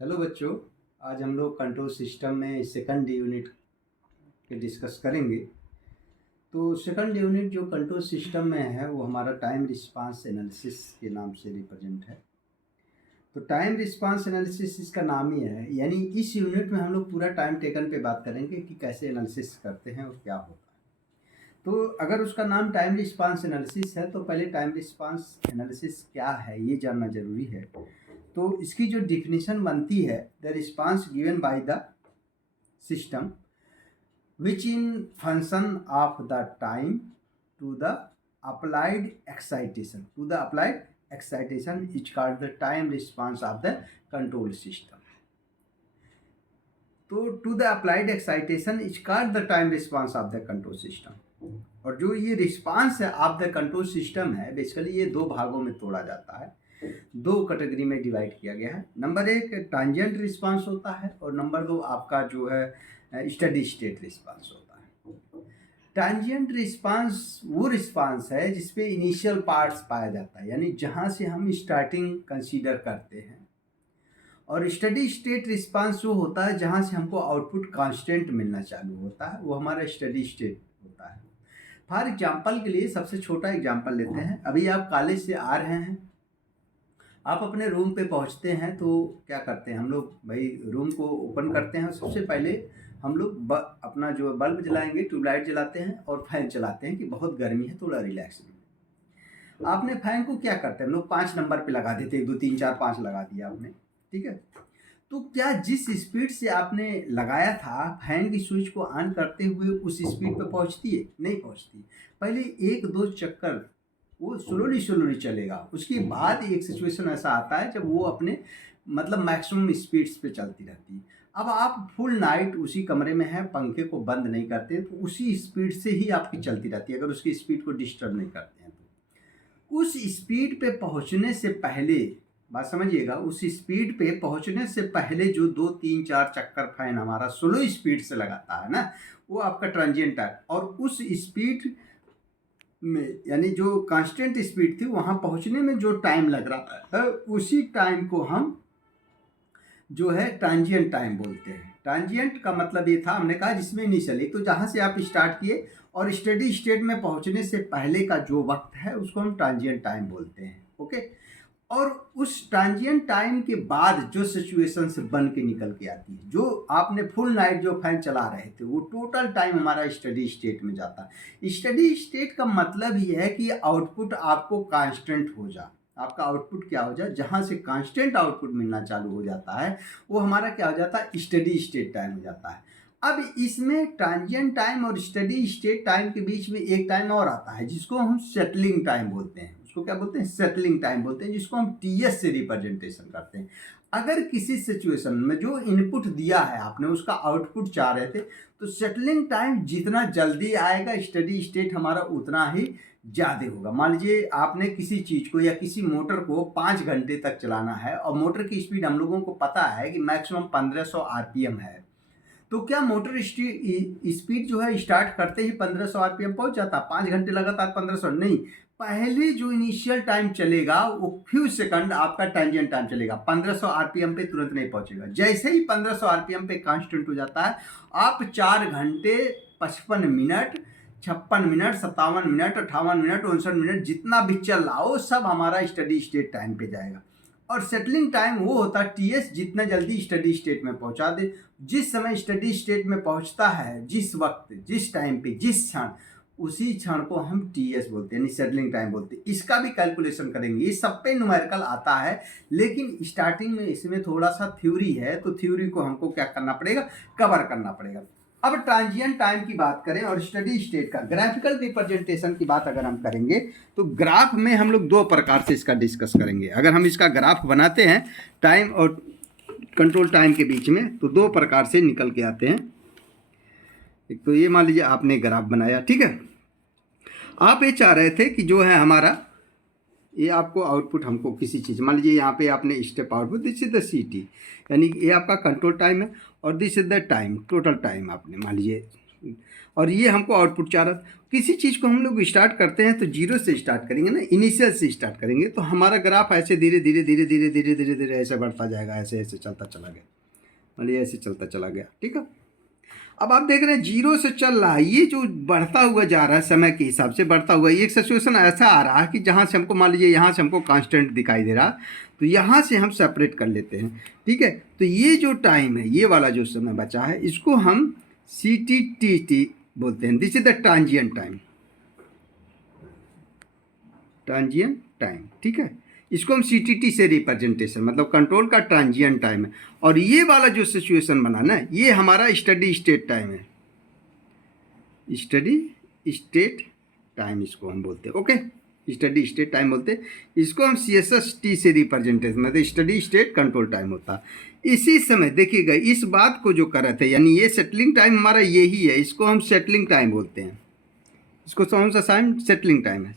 Hello बच्चों, आज हम लोग कंट्रोल सिस्टम में सेकंड यूनिट के डिस्कस करेंगे। तो सेकंड यूनिट जो कंट्रोल सिस्टम में है वो हमारा टाइम रिस्पांस एनालिसिस के नाम से रिप्रेजेंट है। तो टाइम रिस्पांस एनालिसिस इसका नाम ही है, यानी इस यूनिट में हम लोग पूरा टाइम टेकन पे बात करेंगे कि कैसे एनालिसिस करते हैं और क्या होता है। तो अगर उसका नाम टाइम रिस्पांस एनालिसिस है तो पहले टाइम रिस्पांस एनालिसिस क्या है ये जानना जरूरी है। तो इसकी जो डिफिनीशन बनती है, the response given by the system which in function of the time to the applied excitation is called the time response of the control system. तो to the applied excitation is called the time response of the control system. और जो ये response है of the control system है, basically ये दो भागों में तोड़ा जाता है, दो कैटेगरी में डिवाइड किया गया है। नंबर एक ट्रांजिएंट रिस्पांस होता है और नंबर दो आपका जो है स्टेडी स्टेट रिस्पांस होता है। ट्रांजिएंट रिस्पांस वो रिस्पांस है जिसपे इनिशियल पार्ट्स पाया जाता है, यानी जहाँ से हम स्टार्टिंग कंसीडर करते हैं। और स्टेडी स्टेट रिस्पांस वो होता है जहाँ से हमको आउटपुट कांस्टेंट मिलना चालू होता है, वो हमारा स्टेडी स्टेट होता है। फॉर एग्जाम्पल के लिए सबसे छोटा एग्जाम्पल लेते हैं। अभी आप कॉलेज से आ रहे हैं, आप अपने रूम पे पहुंचते हैं तो क्या करते हैं हम लोग, भाई रूम को ओपन करते हैं। सबसे पहले हम लोग अपना जो बल्ब जलाएंगे, ट्यूबलाइट जलाते हैं और फैन चलाते हैं कि बहुत गर्मी है, थोड़ा रिलैक्स मिले। आपने फैन को क्या करते हैं, हम लोग 5 नंबर पे लगा देते हैं, 2 3 4 5 लगा दिया आपने, ठीक है। तो क्या जिस स्पीड से आपने लगाया था फैन की स्विच को ऑन करते हुए उस स्पीड पे पहुंचती है? नहीं पहुंचती। पहले 1-2 चक्कर वो स्लोली चलेगा, उसके बाद एक सिचुएशन ऐसा आता है जब वो अपने मतलब मैक्सिमम स्पीड्स पे चलती रहती है। अब आप फुल नाइट उसी कमरे में हैं, पंखे को बंद नहीं करते तो उसी स्पीड से ही आपकी चलती रहती है, अगर उसकी स्पीड को डिस्टर्ब नहीं करते हैं तो। उस स्पीड पे पहुंचने से पहले, बात समझिएगा, उस स्पीड पे पहुंचने से पहले जो 2-3-4 चक्कर फैन हमारा स्लो स्पीड से लगाता है ना, वो आपका ट्रांजिएंट है। और उस स्पीड में, यानी जो कांस्टेंट स्पीड थी वहां पहुंचने में जो टाइम लग रहा है उसी टाइम को हम जो है ट्रांजिएंट टाइम बोलते हैं। ट्रांजिएंट का मतलब ये था, हमने कहा जिसमें इनिशियली, तो जहां से आप स्टार्ट किए और स्टेडी स्टेट में पहुंचने से पहले का जो वक्त है उसको हम ट्रांजिएंट टाइम बोलते हैं। ओके। और उस ट्रांजिएंट टाइम के बाद जो सिचुएशन से बन के निकल के आती है, जो आपने फुल नाइट जो फैन चला रहे थे, वो टोटल टाइम हमारा स्टडी स्टेट में जाता है। स्टडी स्टेट का मतलब ही है कि आउटपुट आपको कांस्टेंट हो जा, आपका आउटपुट क्या हो जाए, जहां से कांस्टेंट आउटपुट मिलना चालू हो जाता है वो हमारा क्या हो जाता है, स्टडी स्टेट टाइम हो जाता है। अब इसमें ट्रांजिएंट टाइम और स्टडी स्टेट टाइम के बीच में एक टाइम और आता है जिसको हम सेटलिंग टाइम बोलते हैं। उसको क्या बोलते हैं, सेटलिंग टाइम बोलते हैं, जिसको हम टीएस से रिप्रेजेंटेशन करते हैं। अगर किसी सिचुएशन में जो इनपुट दिया है आपने उसका आउटपुट चाह रहे थे, तो सेटलिंग टाइम जितना जल्दी आएगा स्टडी स्टेट हमारा उतना ही ज़्यादा होगा। मान लीजिए आपने किसी चीज़ को या किसी मोटर को 5 घंटे तक चलाना है और मोटर की स्पीड हम लोगों को पता है कि मैक्सिमम 1500 आरपीएम है, तो क्या मोटर स्पीड जो है स्टार्ट करते ही 1500 आरपीएम पहुंच जाता? 5 घंटे लगातार 1500 नहीं, पहले जो इनिशियल टाइम चलेगा वो फ्यू सेकंड आपका ट्रांजिएंट टाइम चलेगा, 1500 आरपीएम पे तुरंत नहीं पहुंचेगा। जैसे ही 1500 आरपीएम पे कांस्टेंट हो जाता है, आप 4 घंटे 55 minute 56 minute 57 minute 58 minute 59 minute जितना भी चल रहा हो सब हमारा स्टडी स्टेट टाइम पे जाएगा। और सेटलिंग टाइम वो होता है टीएस, जितना जल्दी स्टडी स्टेट में पहुंचा दे। जिस समय स्टडी स्टेट में पहुंचता है, जिस वक्त, जिस टाइम पे, जिस क्षण, उसी क्षण को हम टीएस बोलते हैं, यानी सेटलिंग टाइम बोलते हैं। इसका भी कैलकुलेशन करेंगे, ये सब पे न्यूमेरिकल आता है, लेकिन स्टार्टिंग में इसमें थोड़ा सा थ्योरी है, तो थ्योरी को हमको क्या करना पड़ेगा, कवर करना पड़ेगा। अब ट्रांजिएंट टाइम की बात करें और स्टडी स्टेट का ग्राफिकल रिप्रेजेंटेशन की बात अगर हम करेंगे तो ग्राफ में हम लोग 2 प्रकार से इसका डिस्कस करेंगे। अगर हम इसका ग्राफ बनाते हैं टाइम और कंट्रोल टाइम के बीच में, तो 2 प्रकार से निकल के आते हैं। एक तो ये मान लीजिए आपने ग्राफ बनाया, ठीक है। आप ये चाह रहे थे कि जो है हमारा ये आपको आउटपुट हमको किसी चीज़, मान लीजिए यहाँ पे आपने step output, this is the सीटी, यानी ये आपका कंट्रोल टाइम है और this is the time, total time आपने मान लीजिए और ये हमको आउटपुट चाह रहा। किसी चीज़ को हम लोग स्टार्ट करते हैं तो जीरो से स्टार्ट करेंगे ना, इनिशियल से स्टार्ट करेंगे, तो हमारा ग्राफ ऐसे धीरे धीरे धीरे धीरे धीरे धीरे धीरे ऐसे बढ़ता जाएगा, ऐसे ऐसे चलता चला गया, मतलब ऐसे चलता चला गया। ठीक है, अब आप देख रहे हैं जीरो से चल रहा है, ये जो बढ़ता हुआ जा रहा है समय के हिसाब से बढ़ता हुआ, एक सिचुएशन ऐसा आ रहा है कि जहाँ से हमको मान लीजिए यहाँ से हमको कांस्टेंट दिखाई दे रहा, तो यहाँ से हम सेपरेट कर लेते हैं। ठीक है, तो ये जो टाइम है, ये वाला जो समय बचा है, इसको हम CTT बोलते हैं। This is the transient time, transient time. ठीक है, इसको हम CTT से रिप्रेजेंटेशन, मतलब कंट्रोल का ट्रांजिएंट टाइम है। और ये वाला जो सिचुएशन बना ना, ये हमारा स्टडी स्टेट टाइम है, स्टडी स्टेट टाइम इसको हम बोलते हैं। ओके, स्टडी स्टेट टाइम बोलते हैं इसको हम CSST से रिप्रेजेंटेशन, मतलब स्टडी स्टेट कंट्रोल टाइम होता है। इसी समय देखिएगा, इस बात को जो कर रहे थे, यानी ये सेटलिंग टाइम हमारा यही है, इसको हम सेटलिंग टाइम बोलते हैं, इसको कौन सा टाइम, सेटलिंग टाइम है।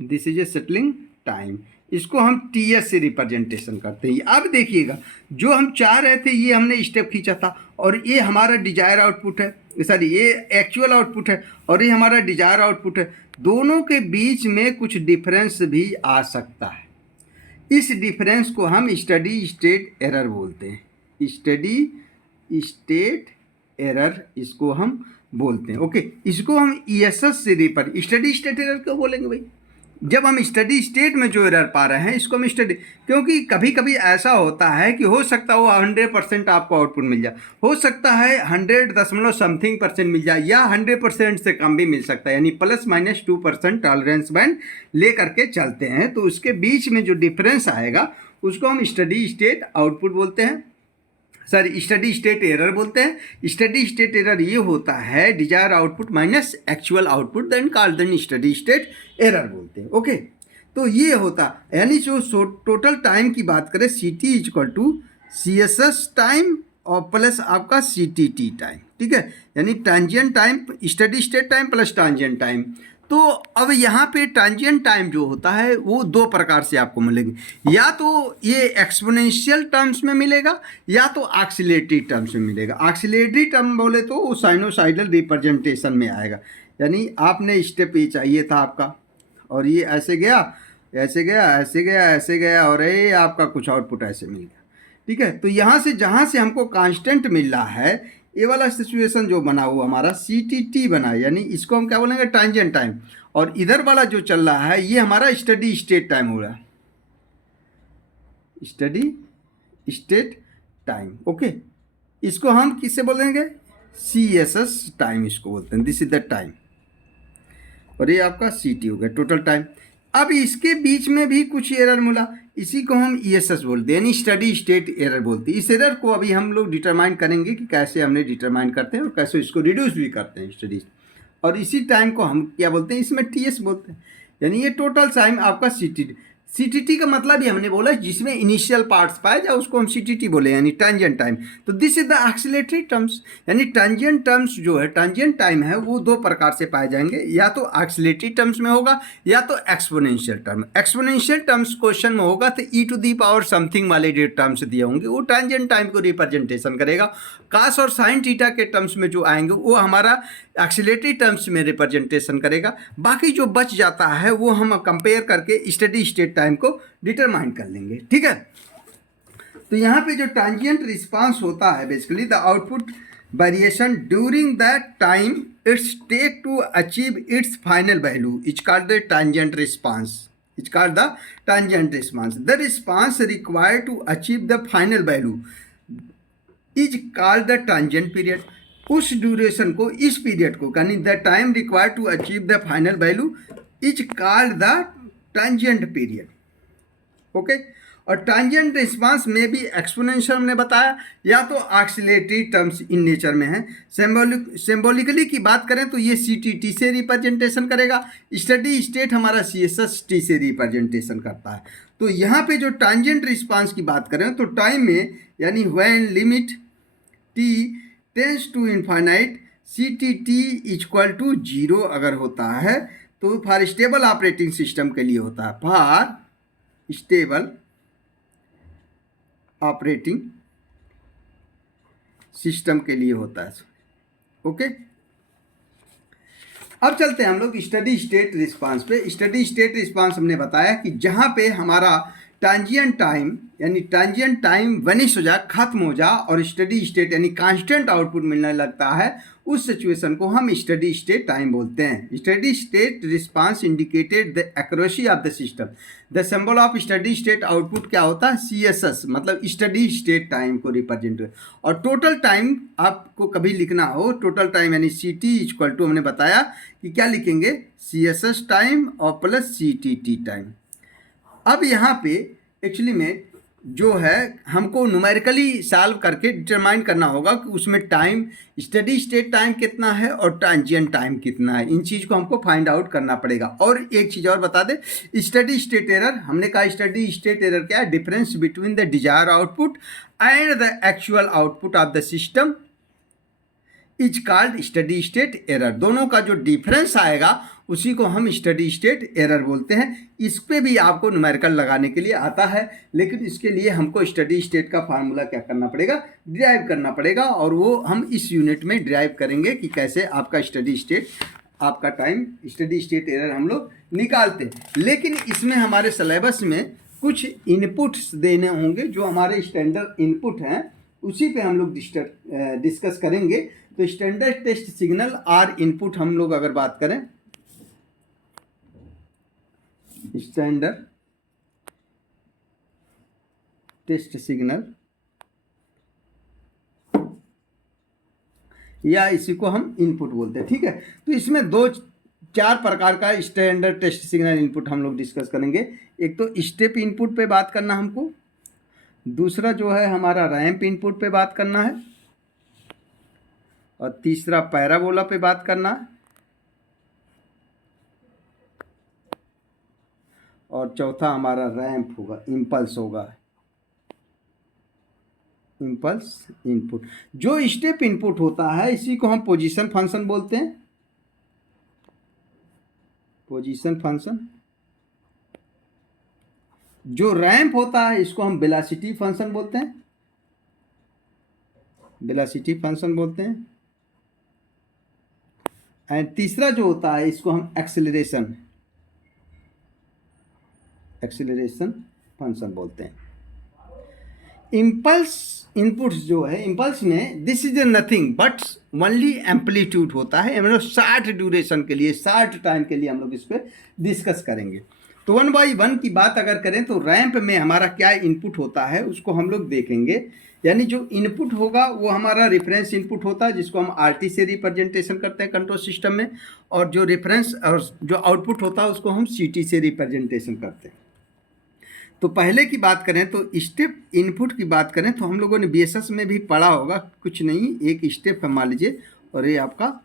This is a settling time, इसको हम TS से रिप्रेजेंटेशन करते हैं। अब देखिएगा, जो हम चाह रहे थे ये हमने स्टेप खींचा था, और ये हमारा डिजायर आउटपुट है, सॉरी ये एक्चुअल आउटपुट है, और ये हमारा डिजायर आउटपुट है। दोनों के बीच में कुछ डिफरेंस भी आ सकता है, इस डिफरेंस को हम स्टडी स्टेट एरर बोलते हैं, स्टडी स्टेट एरर इसको हम बोलते हैं। ओके, इसको हम ESS से स्टडी स्टेट एरर क्यों बोलेंगे भाई, जब हम स्टडी स्टेट में जो एरर पा रहे हैं इसको हम स्टडी, क्योंकि कभी कभी ऐसा होता है कि हो सकता है वो 100% आपको आउटपुट मिल जाए, हो सकता है 100.something% मिल जाए, या 100% से कम भी मिल सकता है, यानी ±2% टॉलरेंस बैंड ले करके चलते हैं। तो उसके बीच में जो डिफरेंस आएगा उसको हम स्टडी स्टेट आउटपुट बोलते हैं, सॉरी स्टडी स्टेट एरर बोलते हैं। स्टडी स्टेट एरर ये होता है desire output minus actual output, then called then steady state error बोलते हैं। ओके, तो ये होता, यानी जो टोटल टाइम की बात करें, CT = CSS टाइम और प्लस आपका CTT टाइम। ठीक है, यानी transient time, steady state time plus transient time. तो अब यहाँ पे ट्रांजिएंट टाइम जो होता है वो दो प्रकार से आपको मिलेंगे, या तो ये एक्सपोनेंशियल टर्म्स में मिलेगा, या तो ऑक्सिलेटरी टर्म्स में मिलेगा। ऑक्सिलेटरी टर्म बोले तो वो साइनोसाइडल रिप्रेजेंटेशन में आएगा, यानी आपने स्टेप ये चाहिए था आपका, और ये ऐसे गया ऐसे गया ऐसे गया ऐसे गया, और ये आपका कुछ आउटपुट ऐसे मिल गया। ठीक है, तो यहाँ से जहाँ से हमको कांस्टेंट मिल रहा है, ये वाला सिचुएशन जो बना हुआ हमारा CTT बना, यानी इसको हम क्या बोलेंगे, ट्रांजिएंट टाइम। और इधर वाला जो चल रहा है ये हमारा स्टडी स्टेट टाइम हो रहा है, स्टडी स्टेट टाइम। ओके, इसको हम किससे बोलेंगे, CSS टाइम इसको बोलते हैं, दिस इज द टाइम। और ये आपका CT हो गया, टोटल टाइम। अब इसके बीच में भी कुछ एरर मिला, इसी को हम ESS बोलते हैं, यानी स्टडी स्टेट एरर बोलते हैं। इस एरर को अभी हम लोग डिटरमाइन करेंगे कि कैसे हमने डिटरमाइन करते हैं और कैसे इसको रिड्यूस भी करते हैं स्टडीज। और इसी टाइम को हम क्या बोलते हैं, इसमें TS बोलते हैं, यानी ये टोटल टाइम आपका CTT का मतलब ही हमने बोला जिसमें इनिशियल पार्ट्स पाए जाए उसको हम CTT बोले, यानी ट्रांजिएंट टाइम। तो दिस इज द एक्सीलरेटरी टर्म्स, यानी ट्रांजिएंट टर्म्स जो है, ट्रांजिएंट टाइम है वो दो प्रकार से पाए जाएंगे, या तो एक्सीलरेटरी टर्म्स में होगा या तो exponential term. Exponential terms question में होगा तो e⁻⁻⁰ वाले जो टर्म्स दिए होंगे वो ट्रांजिएंट टाइम को रिप्रेजेंटेशन करेगा। कास और साइन थीटा के टर्म्स में जो आएंगे वो हमारा एक्सीलरेटरी टर्म्स में रिप्रेजेंटेशन करेगा। बाकी जो बच जाता है वो हम कंपेयर करके स्टडी स्टेट टाइम को डिटरमाइन कर लेंगे। ठीक है, तो यहाँ पे जो ट्रांजिएंट रिस्पांस होता है, basically the output variation during that time it's take to achieve its final value is called the transient response, is called the transient response. The response required to achieve the final value is called the transient period. उस duration को, इस period को, यानी the time required to achieve the final value is called the transient period. Okay, और transient response में भी exponential हमने बताया, या तो ऑक्सिलेटरी टर्म्स इन नेचर में है। सिंबॉलिकली की बात करें तो ये CTT से रिप्रेजेंटेशन करेगा, स्टडी स्टेट हमारा CSST से रिप्रेजेंटेशन करता है। तो यहाँ पे जो ट्रांजिएंट रिस्पांस की बात करें तो टाइम में, यानी when limit t tends to infinite CTT = 0 अगर होता है तो फॉर स्टेबल ऑपरेटिंग सिस्टम के लिए होता है, फॉर स्टेबल ऑपरेटिंग सिस्टम के लिए होता है। ओके, अब चलते हैं हम लोग स्टडी स्टेट रिस्पांस पे। स्टडी स्टेट रिस्पांस हमने बताया कि जहाँ पे हमारा ट्रांजिएंट टाइम यानी ट्रांजिएंट टाइम वनिश हो जाए, खत्म हो जाए और स्टडी स्टेट यानी कांस्टेंट आउटपुट मिलने लगता है, उस सिचुएशन को हम स्टडी स्टेट टाइम बोलते हैं। Steady state response indicated the accuracy of the system. The symbol of steady state output क्या होता है? CSS, मतलब स्टडी स्टेट टाइम को रिप्रेजेंट। और टोटल टाइम आपको कभी लिखना हो, टोटल टाइम यानी CT इक्वल टू, हमने बताया कि क्या लिखेंगे? CSS टाइम और प्लस CTT टाइम। अब यहाँ पे एक्चुअली में जो है हमको न्यूमेरिकली सॉल्व करके डिटरमाइन करना होगा कि उसमें टाइम, स्टडी स्टेट टाइम कितना है और ट्रांजिएंट टाइम कितना है। इन चीज़ को हमको फाइंड आउट करना पड़ेगा। और एक चीज़ और बता दें, स्टडी स्टेट एरर, हमने कहा स्टडी स्टेट एरर क्या है? Difference between the desire output and the actual output of the system is called study state error. दोनों का जो डिफरेंस आएगा उसी को हम स्टडी स्टेट एरर बोलते हैं। इस पे भी आपको न्यूमेरिकल लगाने के लिए आता है, लेकिन इसके लिए हमको स्टडी स्टेट का फार्मूला क्या करना पड़ेगा? डिराइव करना पड़ेगा। और वो हम इस यूनिट में डिराइव करेंगे कि कैसे आपका स्टडी स्टेट, आपका टाइम, स्टडी स्टेट एरर हम लोग निकालते हैं। लेकिन इसमें हमारे सिलेबस में कुछ इनपुट्स देने होंगे जो हमारे स्टैंडर्ड इनपुट हैं, उसी पे हम लोग डिस्कस करेंगे। तो standard test signal are input हम लोग अगर बात करें, स्टैंडर्ड टेस्ट सिग्नल, या इसी को हम इनपुट बोलते हैं, ठीक है। तो इसमें 2-4 प्रकार का स्टैंडर्ड टेस्ट सिग्नल इनपुट हम लोग डिस्कस करेंगे। एक तो स्टेप इनपुट पे बात करना हमको, दूसरा जो है हमारा रैंप इनपुट पे बात करना है, और तीसरा पैराबोला पे बात करना है, और चौथा हमारा रैंप होगा, इम्पल्स होगा, इम्पल्स इनपुट। जो स्टेप इनपुट होता है इसी को हम पोजीशन फंक्शन बोलते हैं, पोजीशन फंक्शन। जो रैंप होता है इसको हम वेलोसिटी फंक्शन बोलते हैं, वेलोसिटी फंक्शन बोलते हैं। एंड तीसरा जो होता है इसको हम एक्सेलरेशन, एक्सेलरेशन फंक्शन बोलते हैं। इम्पल्स इनपुट्स जो है, इम्पल्स में this is nothing but only amplitude होता है, मतलब शार्ट ड्यूरेशन के लिए, शार्ट टाइम के लिए हम लोग इस पर डिस्कस करेंगे। तो 1 by 1 की बात अगर करें तो रैंप में हमारा क्या इनपुट होता है उसको हम लोग देखेंगे। यानी जो इनपुट होगा वो हमारा रेफरेंस इनपुट होता है, जिसको हम RT से रिप्रेजेंटेशन करते हैं कंट्रोल सिस्टम में, और जो रेफरेंस और जो आउटपुट होता है उसको हम CT से रिप्रेजेंटेशन करते हैं। तो पहले की बात करें तो स्टेप इनपुट की बात करें तो हम लोगों ने BSS में भी पढ़ा होगा, कुछ नहीं, एक स्टेप मान लीजिए और ये आपका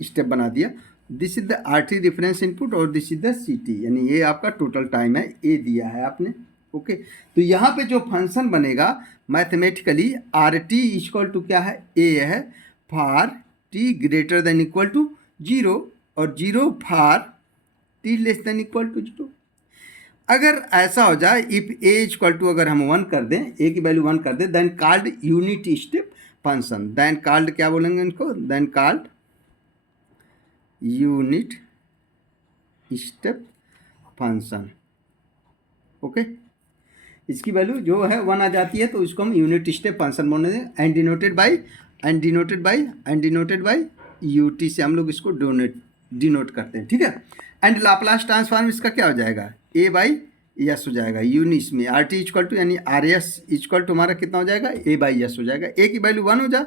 स्टेप बना दिया। This is the RT reference input और दिस इज द CT, यानी ये आपका टोटल टाइम है, ए दिया है आपने। ओके, तो यहाँ पे जो फंक्शन बनेगा मैथमेटिकली, RT इक्वल टू क्या है? ए है, for T greater than equal to 0 और 0 for T less than equal to 0। अगर ऐसा हो जाए, इफ ए इक्वल टू अगर हम 1 कर दें, ए की वैल्यू 1 कर दें, then called unit step function. Then called क्या बोलेंगे इनको? Then called unit step function. Okay, इसकी वैल्यू जो है 1 आ जाती है तो इसको हम यूनिट स्टेप फंक्शन बोलेंगे। एंड डिनोटेड बाई UT से हम लोग इसको डिनोट करते हैं, ठीक है। एंड लाप्लास ट्रांसफॉर्म इसका क्या हो जाएगा? A/S हो जाएगा। यूनिस में RT इक्वल टू यानी RS इक्वल टू हमारा कितना हो जाएगा? A/S हो जाएगा। ए की वैल्यू 1 हो जा,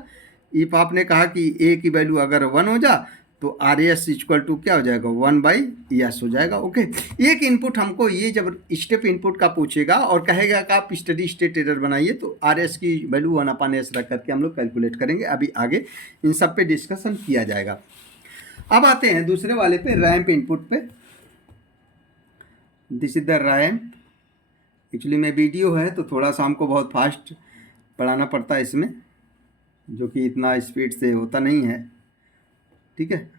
इफ आपने कहा कि ए की वैल्यू अगर 1 हो जा तो RS इक्वल टू क्या हो जाएगा? 1/S हो जाएगा। ओके, एक इनपुट हमको ये जब स्टेप इनपुट का पूछेगा और कहेगा कि आप स्टडी स्टेट एरर बनाइए तो RS की वैल्यू 1/S रख करके हम लोग कैलकुलेट करेंगे। अभी आगे इन सब पे डिस्कशन किया जाएगा। अब आते हैं दूसरे वाले पे, रैंप इनपुट पे। This is the ramp. Actually में वीडियो है तो थोड़ा सा हमको बहुत फास्ट पढ़ाना पड़ता है इसमें, जो कि इतना स्पीड से होता नहीं है, ठीक है।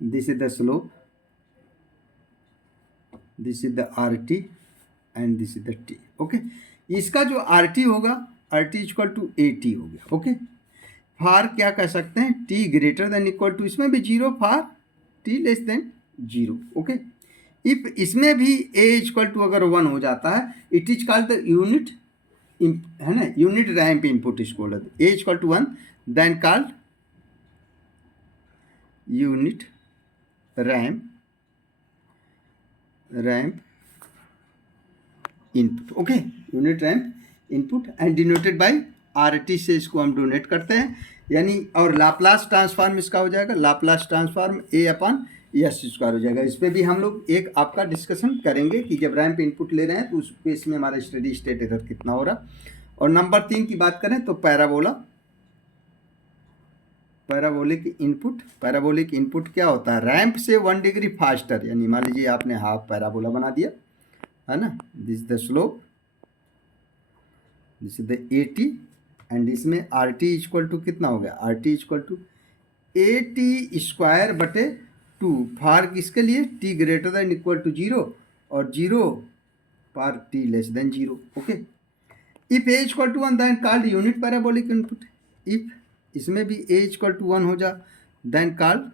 This is the slope, this is the RT and this is the T। Okay, इसका जो RT होगा, RT इक्वल टू AT हो गया। ओके, फॉर क्या कह सकते हैं, T greater than equal to, इसमें भी zero, for T less than zero. Okay, if इसमें भी ए इक्वल टू अगर 1 हो जाता है, it is called the unit, है ना, यूनिट रैंप इनपुट इसको बोलते हैं। A equal to 1 then called unit ramp input. Okay, unit ramp input and denoted by RT से इसको हम डोनेट करते हैं, यानी और लाप्लास ट्रांसफॉर्म इसका हो जाएगा, Laplace transform A upon S square हो जाएगा। इस पर भी हम लोग एक आपका डिस्कशन करेंगे कि जब रैंप इनपुट ले रहे हैं तो उस केस में हमारा स्टेडी स्टेट एरर कितना हो रहा। और नंबर 3 की बात करें तो पैराबोलिक इनपुट क्या होता है, रैंप से 1 डिग्री फास्टर, यानी मान लीजिए आपने हाफ पैराबोला बना दिया, है ना, this the slope, this is the AT, and इसमें RT इक्वल टू कितना हो गया, RT equal to AT square बटे 2 फॉर किसके लिए, T greater than equal to 0 और 0 for T less than 0। Okay, if A equal to 1 then called unit parabolic input, if इसमें भी A इक्वल टू 1 हो जा then called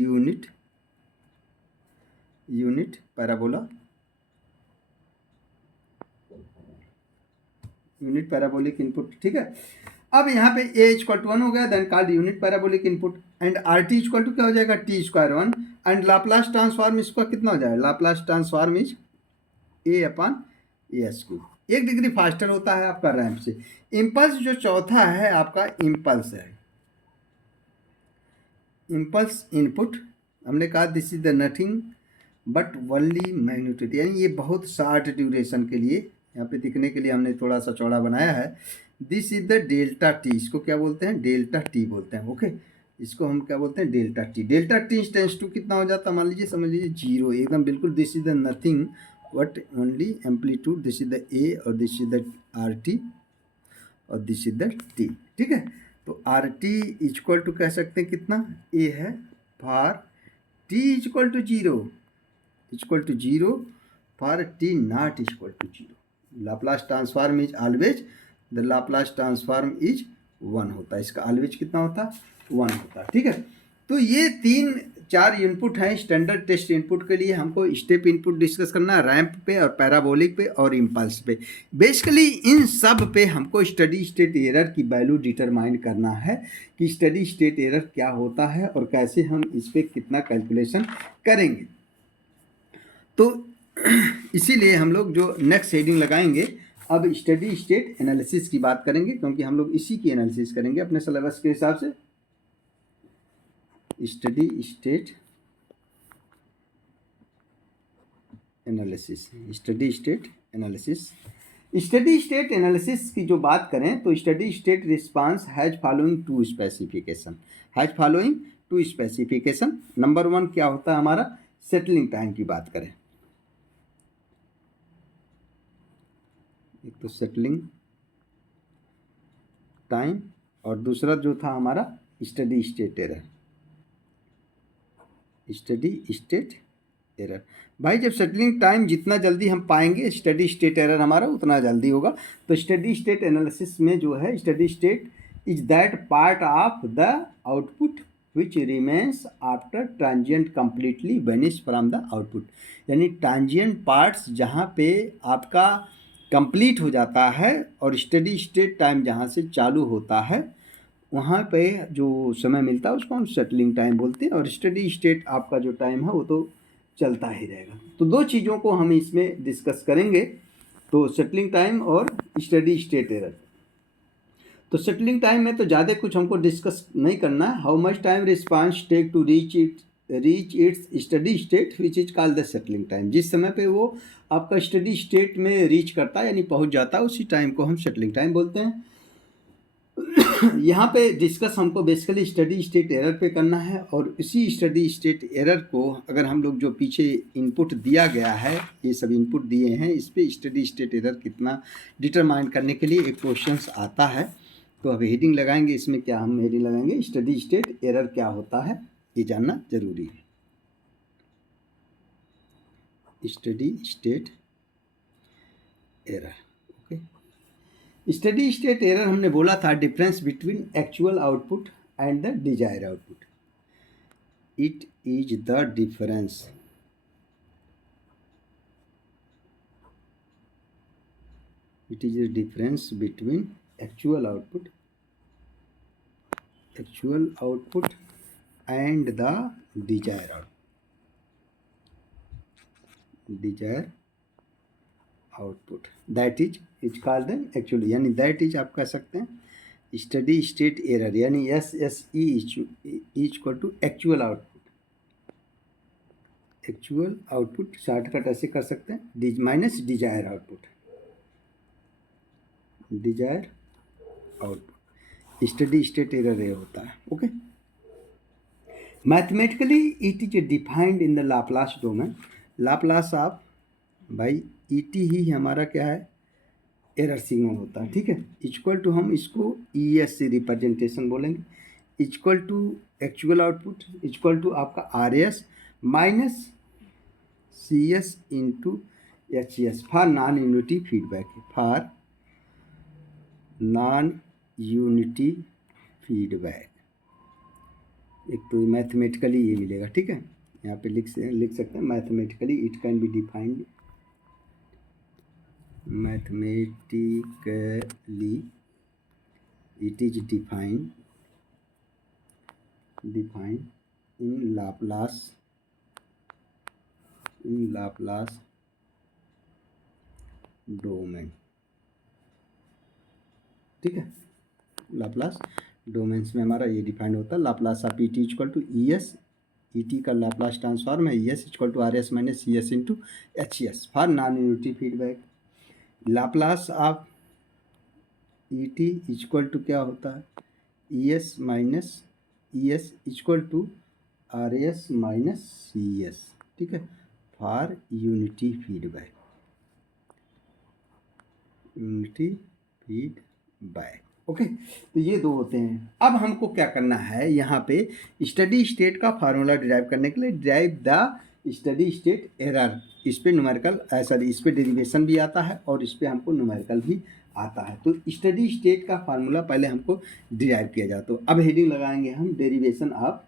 unit parabolic input. ठीक है, अब यहाँ पे A इक्वल टू 1 हो गया then called unit parabolic input, and RT equal to क्या हो जाएगा, T square 1, and Laplace transform इसका कितना हो जाएगा, Laplace transform is A upon AS cube, 1 degree faster होता है आपका रैंप से। इम्पल्स जो चौथा है आपका इम्पल्स है, इम्पल्स इनपुट, हमने कहा this is the nothing but only magnitude, यानी ये बहुत शॉर्ट ड्यूरेशन के लिए, यहाँ पे दिखने के लिए हमने थोड़ा सा चौड़ा बनाया है। This is the delta T, इसको क्या बोलते हैं, डेल्टा टी बोलते हैं। ओके, इसको हम क्या बोलते हैं, delta T. Delta T tends to कितना हो जाता है, मान लीजिए समझ लीजिए 0 एकदम बिल्कुल। This is the nothing but only amplitude, this is the ए और दिस इज द RT और दिस इज द टी। ठीक है, तो RT इक्वल टू कह सकते हैं कितना, A है for T equal to 0 for T not equal to 0। Laplace transform is always, the Laplace transform is 1 होता है, इसका ऑलवेज कितना होता, 1 होता है। ठीक है, तो ये 3-4 इनपुट हैं स्टैंडर्ड टेस्ट इनपुट के लिए। हमको स्टेप इनपुट डिस्कस करना है रैंप पे और पैराबोलिक पे और इम्पल्स पे। बेसिकली इन सब पे हमको स्टडी स्टेट एरर की वैल्यू डिटरमाइन करना है कि स्टडी स्टेट एरर क्या होता है और कैसे हम इस पर कितना कैलकुलेशन करेंगे। तो इसीलिए हम लोग जो नेक्स्ट हेडिंग लगाएंगे, अब स्टडी स्टेट एनालिसिस की बात करेंगे, क्योंकि हम लोग इसी की एनालिसिस करेंगे अपने सिलेबस के हिसाब से। स्टडी स्टेट एनालिसिस की जो बात करें तो steady state response has following to specification. Number 1 क्या होता है हमारा, सेटलिंग टाइम की बात करें, एक तो सेटलिंग टाइम और दूसरा जो था हमारा स्टडी स्टेट एरर। भाई जब सेटलिंग टाइम जितना जल्दी हम पाएंगे, स्टडी स्टेट एरर हमारा उतना जल्दी होगा। तो स्टडी स्टेट एनालिसिस में जो है, steady state is that part of the output which remains after transient completely vanish from the output, यानी ट्रांजिएंट पार्ट्स जहाँ पे आपका कंप्लीट हो जाता है और स्टडी स्टेट टाइम जहाँ से चालू होता है, वहाँ पे जो समय मिलता है उसको हम सेटलिंग टाइम बोलते हैं, और स्टडी स्टेट आपका जो टाइम है वो तो चलता ही रहेगा। तो 2 चीज़ों को हम इसमें डिस्कस करेंगे, तो सेटलिंग टाइम और स्टडी स्टेट एरर। तो सेटलिंग टाइम में तो ज़्यादा कुछ हमको डिस्कस नहीं करना है। How much time response take to reach its steady state which is called the settling time. जिस समय पे वो आपका स्टडी स्टेट में रीच करता है यानी पहुंच जाता है, उसी टाइम को हम सेटलिंग टाइम बोलते हैं। यहाँ पे डिस्कस हमको बेसिकली स्टडी स्टेट एरर पे करना है, और इसी स्टडी स्टेट एरर को अगर हम लोग जो पीछे इनपुट दिया गया है, ये सब इनपुट दिए हैं, इस पे स्टडी स्टेट एरर कितना डिटरमाइन करने के लिए एक क्वेश्चंस आता है। तो अब हेडिंग लगाएंगे, इसमें क्या हम हेडिंग लगाएंगे, स्टडी स्टेट एरर क्या होता है ये जानना जरूरी है। Study state error, okay. Study state error हमने बोला था difference between actual output and the desire output. It is the difference between actual output and the desired output. That is it's called the actual, यानी that is आप कह सकते हैं steady state error, यानी SSE equal to actual output shortcut ऐसे कर सकते हैं minus desire output. Steady state error ये होता है. Okay, mathematically it is defined in the Laplace domain. Laplace of भाई ET ही हमारा क्या है, एरर सिग्नल होता है. ठीक है, इक्वल टू हम इसको ES से रिप्रेजेंटेशन बोलेंगे, equal to actual output equal to आपका RS minus CS into HS for non unity feedback. एक तो मैथमेटिकली ये मिलेगा. ठीक है, यहाँ पे लिख सकते हैं mathematically it can be defined it is defined in Laplace domain. ठीक है, लाप्लास डोमेन्स में हमारा ये डिफाइंड होता है. Laplace of ET equal to ES, ET का लाप्लास ट्रांसफॉर्म है ES equal to RS minus CS into HS for non unity feedback. Laplace of ET equal to क्या होता है, ES minus ES equal to RS minus CS. ठीक है, for unity feedback. Okay, तो ये दो होते हैं. अब हमको क्या करना है, यहाँ पे स्टडी स्टेट का फार्मूला डिराइव करने के लिए derive the study state error. इस पे न्यूमेरिकल सॉरी इस पे डेरिवेशन भी आता है और इस पे हमको न्यूमेरिकल भी आता है. तो स्टडी स्टेट का फार्मूला पहले हमको डिराइव किया जाए. तो अब हेडिंग लगाएंगे हम derivation of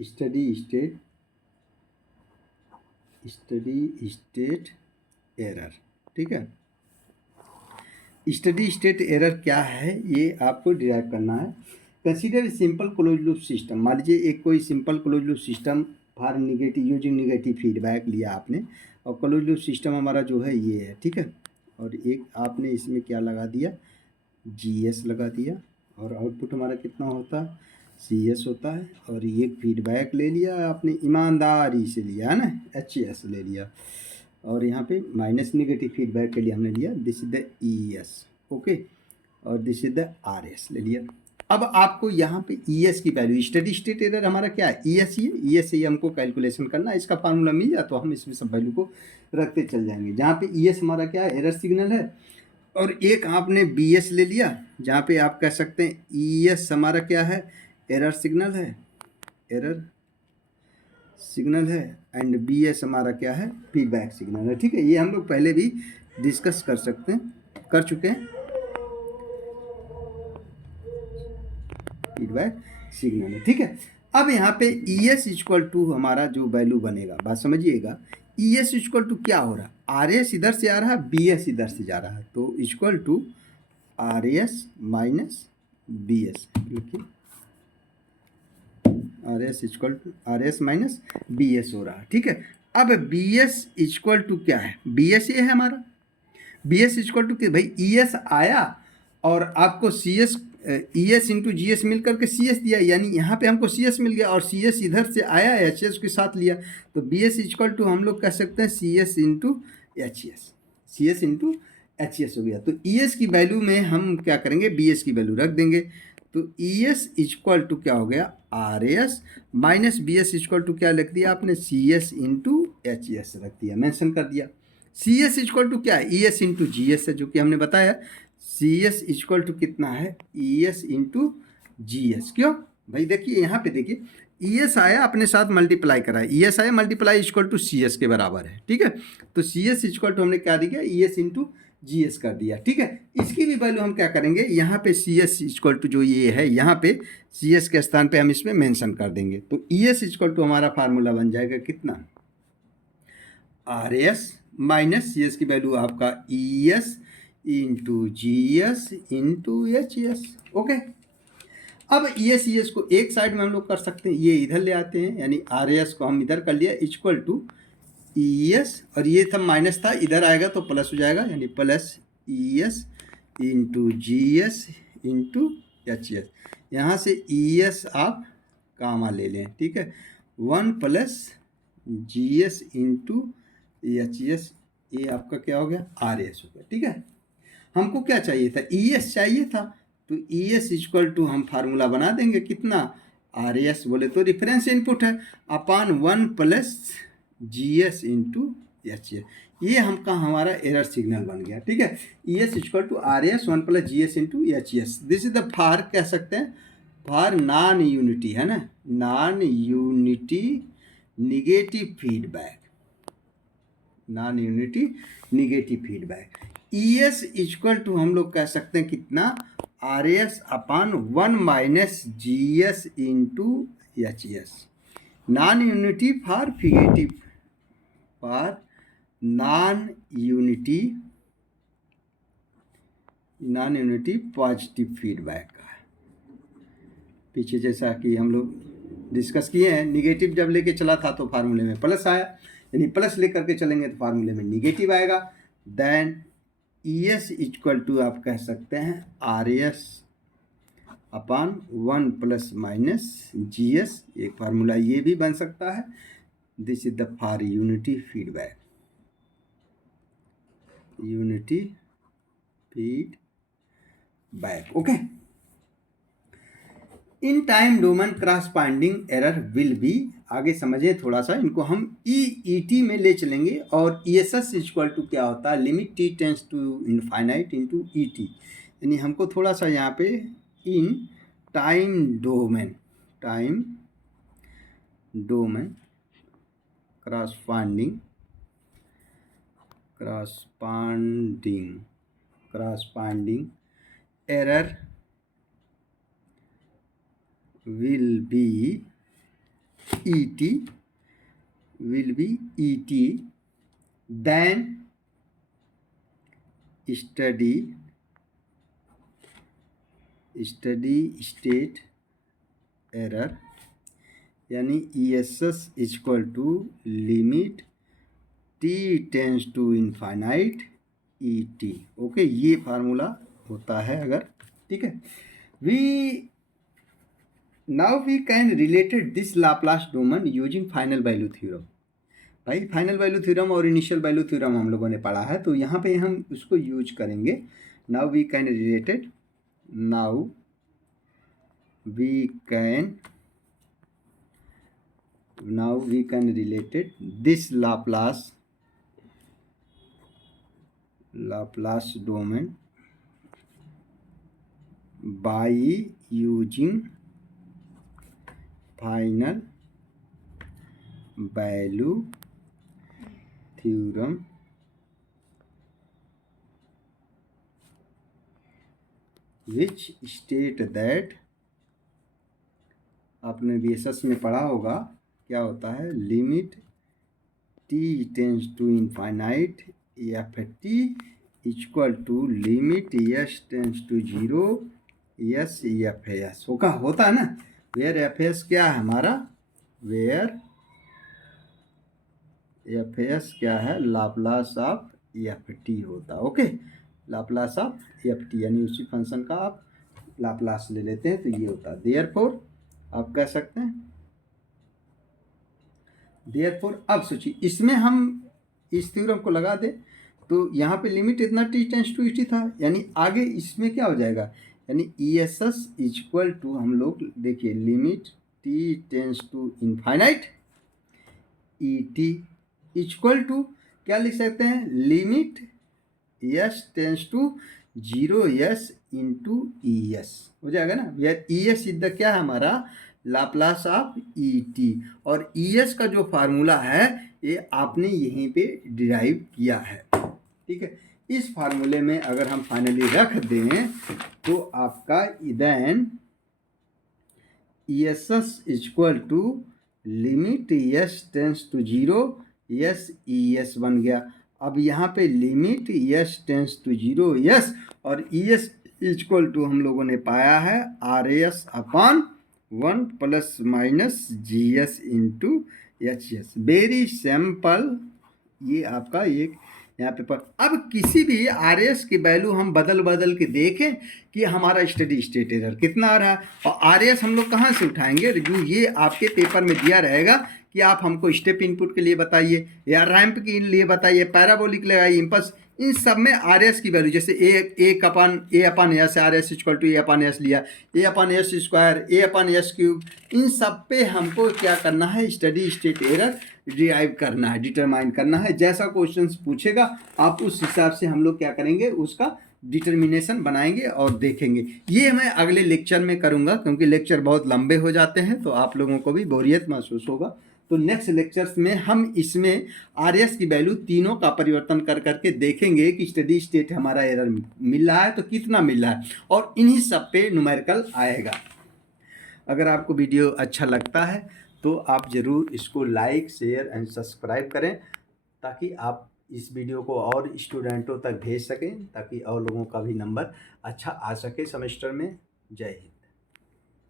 study state error. ठीक है, स्टडी स्टेट एरर क्या है ये आपको डिराइव करना है. Consider simple close loop system. मान लीजिए एक कोई simple close loop system for using negative feedback लिया आपने, और क्लोज लूप सिस्टम हमारा जो है ये है. ठीक है, और एक आपने इसमें क्या लगा दिया, GS लगा दिया, और आउटपुट हमारा कितना होता है, CS होता है. और ये फीडबैक ले लिया आपने, ईमानदारी से लिया है ना, HS ले लिया. और यहाँ पे माइनस निगेटिव फीडबैक के लिए हमने लिया this is the ES. Okay, और दिस इज द RS ले लिया. अब आपको यहाँ पे ES की वैल्यू, स्टडी स्टेट एरर हमारा क्या है, ES ही है. ES से ही हमको कैलकुलेशन करना है. इसका फार्मूला मिल जाए तो हम इसमें सब वैल्यू को रखते चल जाएंगे. जहाँ पे ES हमारा क्या है, एरर सिग्नल है. और एक आपने BS ले लिया, जहाँ पे आप कह सकते हैं ES हमारा क्या है, एरर सिग्नल है, एंड BS हमारा क्या है, फीडबैक सिग्नल है. ठीक है, ये हम लोग पहले भी डिस्कस कर चुके हैं. फीडबैक सिग्नल है. ठीक है, अब यहाँ पे ES इक्वल टू हमारा जो वैल्यू बनेगा, बात समझिएगा, ES इक्वल टू क्या हो रहा है, RS इधर से आ रहा है, BS इधर से जा रहा है. तो equal to RS minus BS लिखिए, RS माइनस BS हो रहा है. ठीक है, अब BS इक्वल टू क्या है, BS ये है हमारा. BS इक्वल टू क्या भाई, ES आया और आपको ES इंटू GS मिल करके CS दिया, यानी यहाँ पे हमको CS मिल गया, और CS इधर से आया HS के साथ लिया. तो BS इक्वल टू हम लोग कह सकते हैं CS इंटू HS हो गया. तो ES की वैल्यू में हम क्या करेंगे, BS की वैल्यू रख देंगे. तो ES इक्वल टू क्या हो गया, RS minus BS equal to क्या लिख दिया आपने, CS इंटू HS रख दिया, मेंशन कर दिया. CS इक्वल टू क्या है, ES इंटू GS है, जो कि हमने बताया. CS इक्वल टू कितना है, ES इंटू GS. क्यों भाई, देखिए यहाँ पे देखिए, ई एस आया अपने साथ मल्टीप्लाई करा, ई एस आया multiply equal to C S के बराबर है, ठीक है। तो सी एस इक्वल टू हमने क्या दिया, ई एस इंटू जी एस कर दिया, ठीक है। इसकी भी वैल्यू हम क्या करेंगे, यहाँ पे सी एस इक्वल टू जो ये है, यहाँ पे सी एस के स्थान पे हम इसमें मेंशन कर देंगे। तो ई एस इक्वल टू हमारा फार्मूला बन जाएगा कितना, R S minus C S की वैल्यू आपका E S into G S into H S, okay. अब ई एस को एक साइड में हम लोग कर सकते हैं, ये इधर ले आते हैं, यानी आर एस को हम इधर कर लिया इक्वल टू ई एस, और ये था माइनस था, इधर आएगा तो प्लस हो जाएगा, यानी प्लस ई S into G S into H S. यहाँ से ई एस आप कामा ले लें, ठीक है, 1 plus G S into H S, ये आपका क्या हो गया, आर एस हो गया, ठीक है। हमको क्या चाहिए था, ई एस चाहिए था, तो ई एस इक्वल टू हम फार्मूला बना देंगे कितना, आर एस बोले तो रेफरेंस इनपुट है, upon 1 plus G S into H S. ये हमका हमारा एरर सिग्नल बन गया, ठीक है। E S equal to R S 1 plus G S into H S, this is the for कह सकते हैं, फार नॉन यूनिटी है ना, non unity negative feedback, non unity negative feedback. E S equal to हम लोग कह सकते हैं कितना, R S upon 1 minus G S into H S, non unity for negative, for non unity positive feedback का है। पीछे जैसा कि हम लोग डिस्कस किए हैं, निगेटिव जब लेके चला था तो फार्मूले में प्लस आया, यानी प्लस लेकर के चलेंगे तो फार्मूले में निगेटिव आएगा। Then E S equal to आप कह सकते हैं R S upon 1 plus minus G S, एक फार्मूला ये भी बन सकता है, this is the for unity feedback, unity feedback, okay. In time domain corresponding error will be, आगे समझे थोड़ा सा इनको, हम ई टी में ले चलेंगे, और E S S equal to क्या होता है, limit T tends to infinite into E T, यानी हमको थोड़ा सा यहाँ पे in time domain corresponding error will be ET, then steady state error, यानी ESS equal to limit t tends to infinite ET, okay. ये फार्मूला होता है अगर, ठीक है। Now we can related this Laplace domain using final value theorem. भाई final value theorem और initial value theorem हम लोगों ने पढ़ा है, तो यहाँ पे हम उसको यूज करेंगे। Now we can related this Laplace domain by using final value theorem, which state that, आपने BSS में पढ़ा होगा क्या होता है, limit t tends to infinite F T equal to limit s tends to 0 S F S, होता है ना, वेयर एफ एस क्या है हमारा, वेयर एफ एस क्या है, लाप्लास ऑफ एफ टी होता है, okay. Laplace of F T, यानी उसी फंक्शन का आप लाप्लास ले लेते हैं तो ये होता है। देयरफॉर आप कह सकते हैं, देयरफॉर अब सोचिए इसमें हम इस थ्योरम को लगा दें तो यहाँ पे लिमिट इतना टी टेंस टू टी था, यानी आगे इसमें क्या हो जाएगा, यानी E S S equal to हम लोग देखिए limit T tends to infinite E T equal to क्या लिख सकते हैं, limit S tends to 0 S into E S हो जाएगा ना। ई एस इधर क्या है हमारा, लाप्लास ऑफ ई टी, और ई एस का जो फार्मूला है ये आपने यहीं पे डिराइव किया है, ठीक है। इस फार्मूले में अगर हम फाइनली रख दें तो आपका then E S S equal to limit S tends to 0 S E S बन गया। अब यहाँ पे limit S tends to 0 S और ई एस इक्वल टू हम लोगों ने पाया है R S upon 1 plus minus G S into H S. Very simple, ये आपका एक यहाँ पे पर। अब किसी भी आर एस की वैल्यू हम बदल के देखें कि हमारा स्टडी स्टेट एरर कितना आ रहा है, और आर एस हम लोग कहाँ से उठाएंगे, जो ये आपके पेपर में दिया रहेगा कि आप हमको स्टेप इनपुट के लिए बताइए या रैंप के लिए बताइए, पैराबोलिक लगाइए, इम्पल्स, इन सब में आर एस की वैल्यू, जैसे A upon S, R S equal to A upon S लिया, A upon S square, A upon S cube, इन सब पे हमको क्या करना है, स्टडी स्टेट एरर डिराइव करना है, डिटरमाइन करना है। जैसा क्वेश्चन पूछेगा आप उस हिसाब से हम लोग क्या करेंगे, उसका डिटर्मिनेशन बनाएंगे और देखेंगे। ये मैं अगले लेक्चर में करूँगा, क्योंकि लेक्चर बहुत लंबे हो जाते हैं तो आप लोगों को भी बोरियत महसूस होगा। तो नेक्स्ट लेक्चर्स में हम इसमें आर एस की वैल्यू तीनों का परिवर्तन कर करके देखेंगे कि स्टडी स्टेट हमारा एरर मिल रहा है तो कितना मिल रहा है, और इन्हीं सब पे न्यूमेरिकल आएगा। अगर आपको वीडियो अच्छा लगता है तो आप ज़रूर इसको लाइक, शेयर एंड सब्सक्राइब करें, ताकि आप इस वीडियो को और स्टूडेंटों तक भेज सकें, ताकि और लोगों का भी नंबर अच्छा आ सके सेमेस्टर में। जय हिंद।